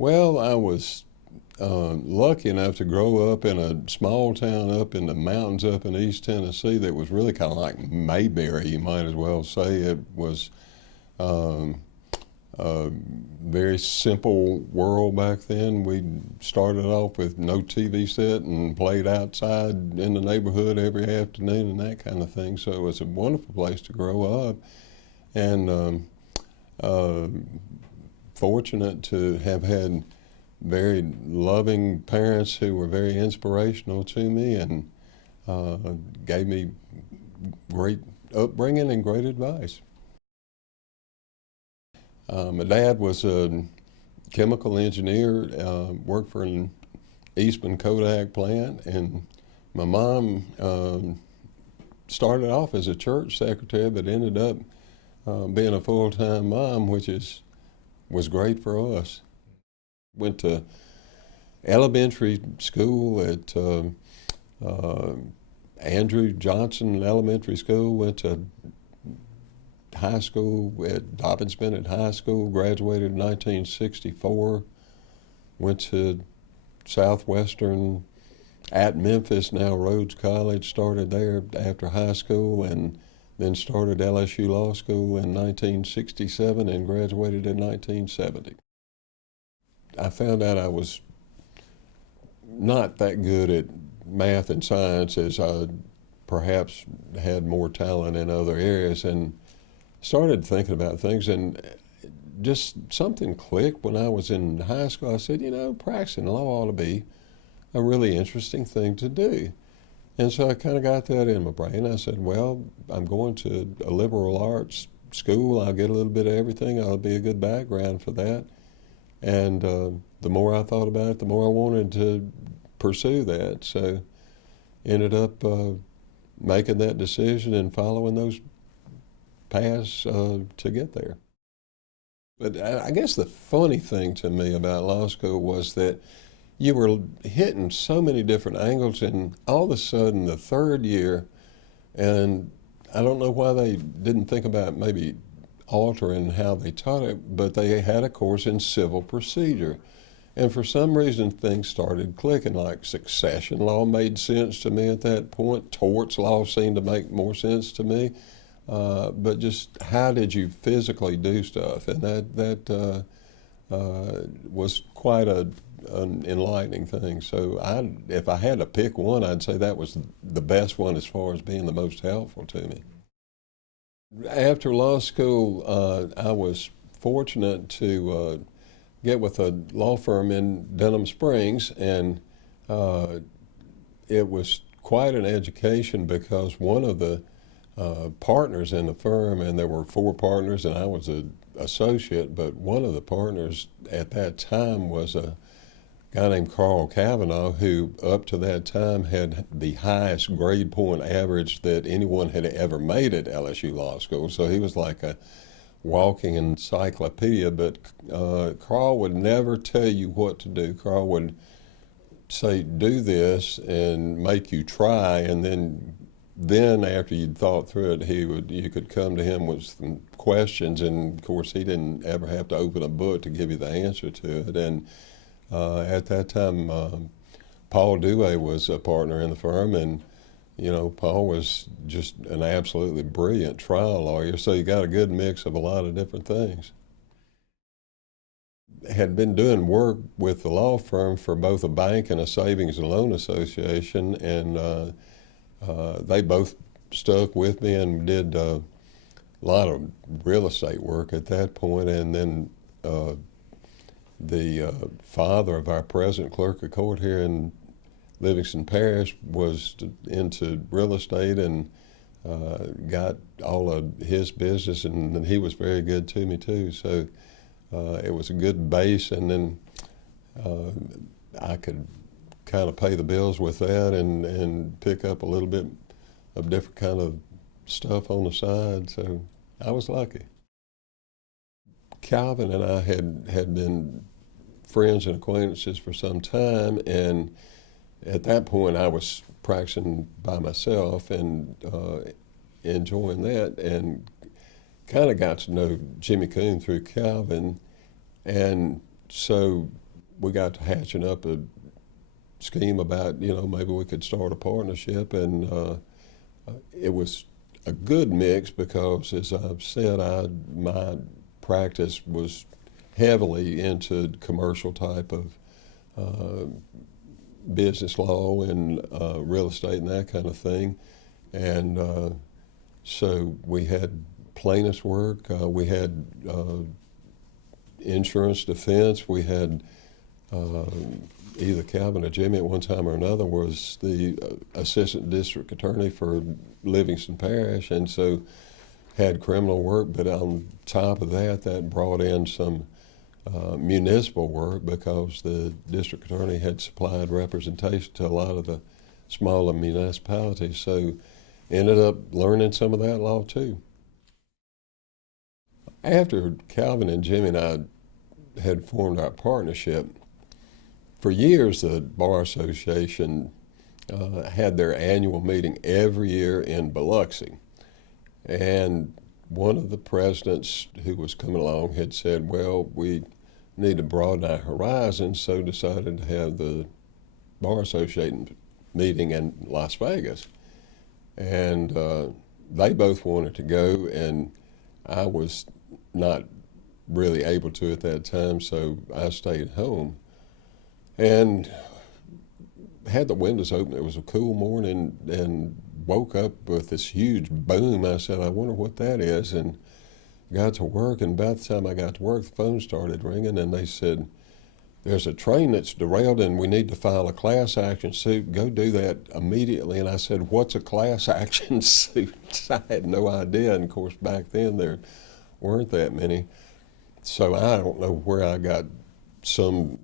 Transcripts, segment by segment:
Well, I was lucky enough to grow up in a small town up in the mountains up in East Tennessee that was really kind of like Mayberry, you might as well say. It was um, a very simple world back then. We started off with no TV set and played outside in the neighborhood every afternoon and that kind of thing. So it was a wonderful place to grow up. And uh, fortunate to have had very loving parents who were very inspirational to me and uh, gave me great upbringing and great advice. My dad was a chemical engineer, worked for an Eastman Kodak plant, and my mom started off as a church secretary, but ended up being a full-time mom, was great for us. Went to elementary school at uh, Andrew Johnson Elementary School. Went to high school at Dobbins Bennett High School. Graduated in 1964. Went to Southwestern at Memphis, now Rhodes College. Started there after high school, and then started LSU Law School in 1967 and graduated in 1970. I found out I was not that good at math and science, as I perhaps had more talent in other areas, and started thinking about things, and just something clicked when I was in high school. I said, practicing law ought to be a really interesting thing to do. And so I kind of got that in my brain. I said, well, I'm going to a liberal arts school. I'll get a little bit of everything. I'll be a good background for that. And the more I thought about it, the more I wanted to pursue that. So ended up making that decision and following those paths to get there. But I guess the funny thing to me about law school was that you were hitting so many different angles, and all of a sudden the third year, and I don't know why they didn't think about maybe altering how they taught it, but they had a course in civil procedure. And for some reason, things started clicking, like succession law made sense to me at that point. Torts law seemed to make more sense to me. But just how did you physically do stuff? And that was quite an enlightening thing. So if I had to pick one, I'd say that was the best one as far as being the most helpful to me. After law school, I was fortunate to get with a law firm in Denham Springs, and it was quite an education because one of the partners in the firm, and there were four partners, and I was an associate, but one of the partners at that time was a guy named Carl Cavanaugh, who up to that time had the highest grade point average that anyone had ever made at LSU Law School. So he was like a walking encyclopedia, but Carl would never tell you what to do. Carl would say, do this, and make you try, and then after you'd thought through it, you could come to him with some questions, and of course he didn't ever have to open a book to give you the answer to it. And at that time, Paul Dewey was a partner in the firm, and Paul was just an absolutely brilliant trial lawyer, so you got a good mix of a lot of different things. Had been doing work with the law firm for both a bank and a savings and loan association, and they both stuck with me and did a lot of real estate work at that point. And then the father of our present clerk of court here in Livingston Parish was into real estate and got all of his business, and he was very good to me too. So it was a good base, and then I could kind of pay the bills with that and pick up a little bit of different kind of stuff on the side. So I was lucky. Calvin and I had been friends and acquaintances for some time, and at that point I was practicing by myself and enjoying that, and kind of got to know Jimmy Coon through Calvin. And so we got to hatching up a scheme about, maybe we could start a partnership, and it was a good mix because, as I've said, my practice was heavily into commercial type of business law and real estate and that kind of thing. And so we had plaintiff's work, we had insurance defense, we had either Calvin or Jimmy at one time or another was the assistant district attorney for Livingston Parish, and so had criminal work, but on top of that, that brought in some municipal work because the district attorney had supplied representation to a lot of the smaller municipalities, so ended up learning some of that law too. After Calvin and Jimmy and I had formed our partnership, for years the Bar Association had their annual meeting every year in Biloxi. And one of the presidents who was coming along had said, well, we need to broaden our horizons, so decided to have the Bar Association meeting in Las Vegas. And they both wanted to go, and I was not really able to at that time, so I stayed home. And had the windows open. It was a cool morning, and woke up with this huge boom. I said, I wonder what that is, and got to work, and about the time I got to work, the phone started ringing, and they said, there's a train that's derailed and we need to file a class action suit. Go do that immediately. And I said, what's a class action suit? I had no idea, and of course back then there weren't that many. So I don't know where I got some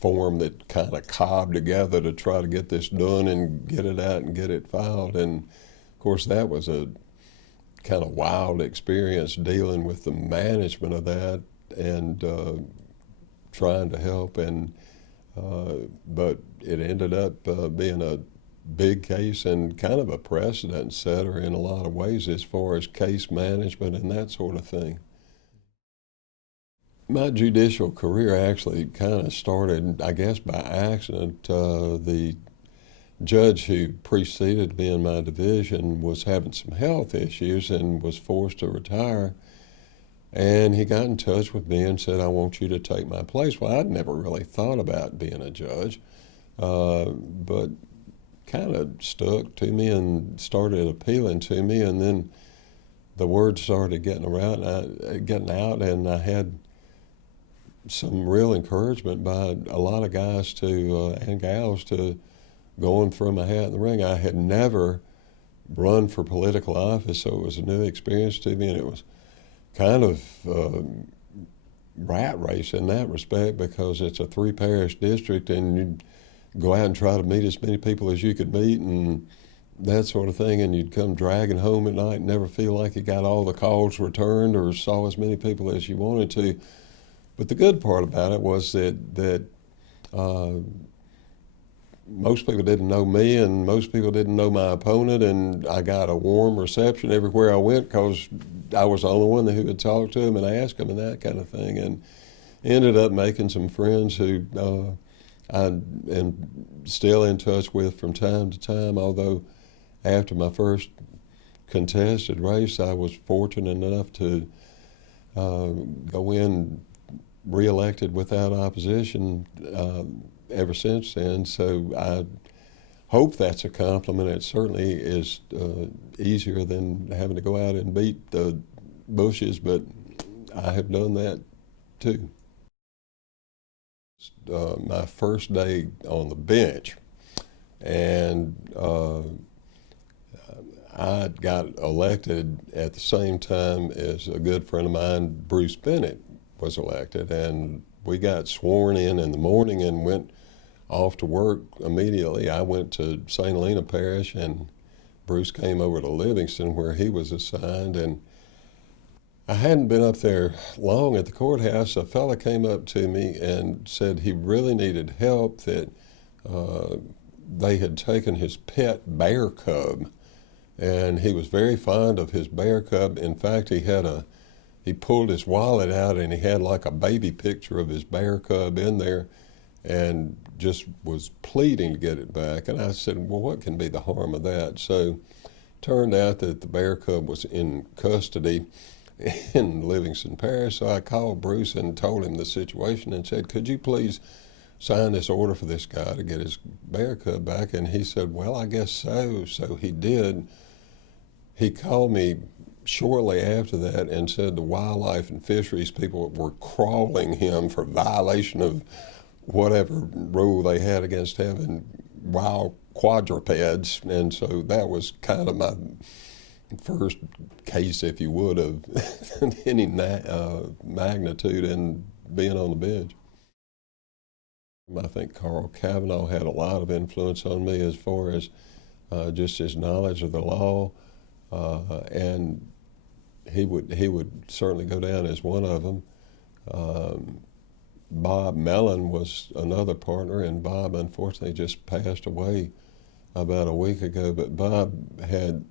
form that kind of cobbed together to try to get this done and get it out and get it filed. And of course that was a kind of wild experience dealing with the management of that and trying to help. And but it ended up being a big case and kind of a precedent setter in a lot of ways as far as case management and that sort of thing. My judicial career actually kind of started, I guess, by accident. The judge who preceded me in my division was having some health issues and was forced to retire. And he got in touch with me and said, I want you to take my place. Well, I'd never really thought about being a judge, but kind of stuck to me and started appealing to me. And then the word started getting out, and I had some real encouragement by a lot of guys and gals to go and throw my hat in the ring. I had never run for political office, so it was a new experience to me, and it was kind of rat race in that respect because it's a 3-parish district, and you'd go out and try to meet as many people as you could meet and that sort of thing, and you'd come dragging home at night and never feel like you got all the calls returned or saw as many people as you wanted to. But the good part about it was that most people didn't know me, and most people didn't know my opponent, and I got a warm reception everywhere I went because I was the only one who would talk to him and ask him and that kind of thing, and ended up making some friends who I am still in touch with from time to time, although after my first contested race, I was fortunate enough to go in re-elected without opposition ever since then. So I hope that's a compliment. It certainly is easier than having to go out and beat the bushes, but I have done that too. My first day on the bench, and I got elected at the same time as a good friend of mine, Bruce Bennett, was elected, and we got sworn in the morning and went off to work immediately. I went to St. Helena Parish, and Bruce came over to Livingston where he was assigned, and I hadn't been up there long at the courthouse. A fella came up to me and said he really needed help, that they had taken his pet bear cub, and he was very fond of his bear cub. In fact, he had a he pulled his wallet out and he had like a baby picture of his bear cub in there and just was pleading to get it back. And I said, well, what can be the harm of that? So turned out that the bear cub was in custody in Livingston Parish. So I called Bruce and told him the situation and said, could you please sign this order for this guy to get his bear cub back? And he said, well, I guess so. So he did. He called me shortly after that and said the wildlife and fisheries people were crawling him for violation of whatever rule they had against having wild quadrupeds. And so that was kind of my first case, if you would, of any magnitude in being on the bench. I think Carl Cavanaugh had a lot of influence on me as far as just his knowledge of the law, and he would certainly go down as one of them. Bob Mellon was another partner, and Bob unfortunately just passed away about a week ago, but Bob had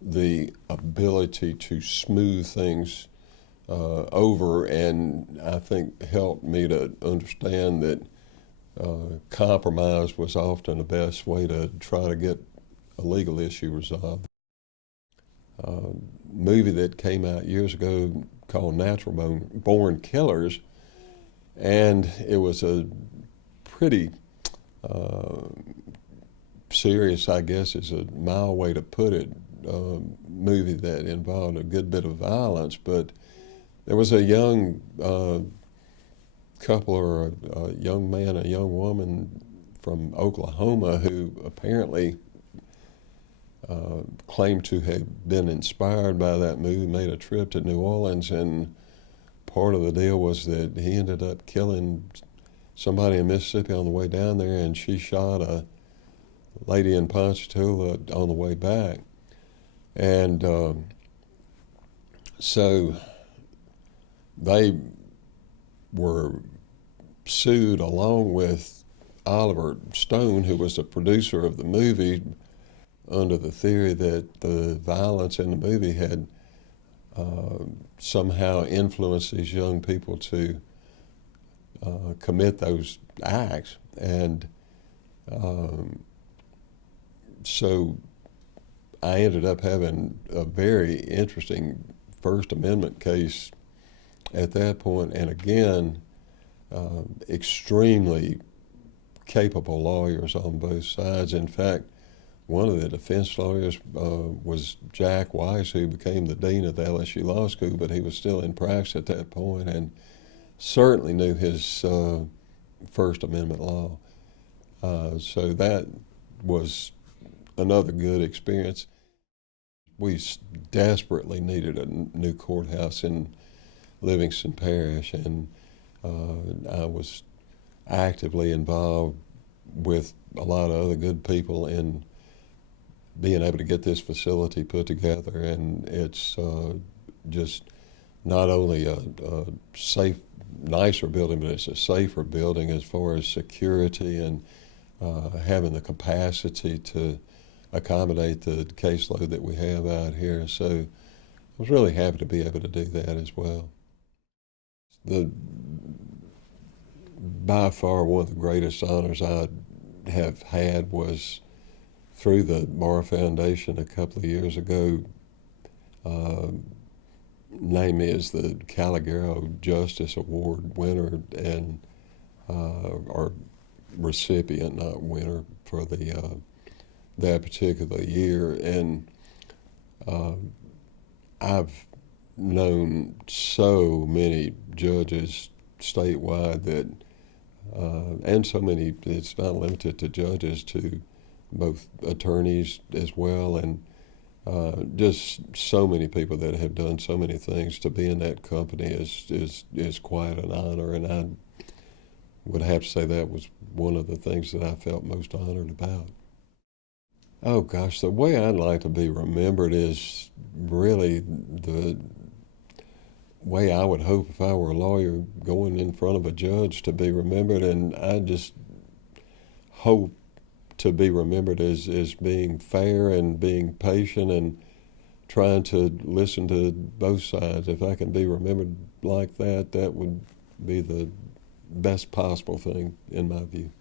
the ability to smooth things over, and I think helped me to understand that compromise was often the best way to try to get a legal issue resolved. Movie that came out years ago called Natural Born Killers, and it was a pretty serious, I guess is a mild way to put it, movie that involved a good bit of violence, but there was a young couple, or a young man, a young woman from Oklahoma who apparently claimed to have been inspired by that movie, made a trip to New Orleans, and part of the deal was that he ended up killing somebody in Mississippi on the way down there, and she shot a lady in Ponchatoula on the way back. And so they were sued along with Oliver Stone, who was the producer of the movie, under the theory that the violence in the movie had somehow influenced these young people to commit those acts. And so I ended up having a very interesting First Amendment case at that point, and again, extremely capable lawyers on both sides. In fact, one of the defense lawyers was Jack Weiss, who became the dean of the LSU Law School, but he was still in practice at that point and certainly knew his First Amendment law. So that was another good experience. We desperately needed a new courthouse in Livingston Parish, and I was actively involved with a lot of other good people in being able to get this facility put together. And it's just not only a safe, nicer building, but it's a safer building as far as security and having the capacity to accommodate the caseload that we have out here. So I was really happy to be able to do that as well. By far one of the greatest honors I have had was through the Bar Foundation a couple of years ago, named me as the Calagaro Justice Award winner, and or recipient, not winner, for that particular year. And I've known so many judges statewide that, and so many, it's not limited to judges, to both attorneys as well, and just so many people that have done so many things. To be in that company is quite an honor, and I would have to say that was one of the things that I felt most honored about. Oh gosh, the way I'd like to be remembered is really the way I would hope if I were a lawyer going in front of a judge to be remembered, and I just hope to be remembered as being fair and being patient and trying to listen to both sides. If I can be remembered like that, that would be the best possible thing in my view.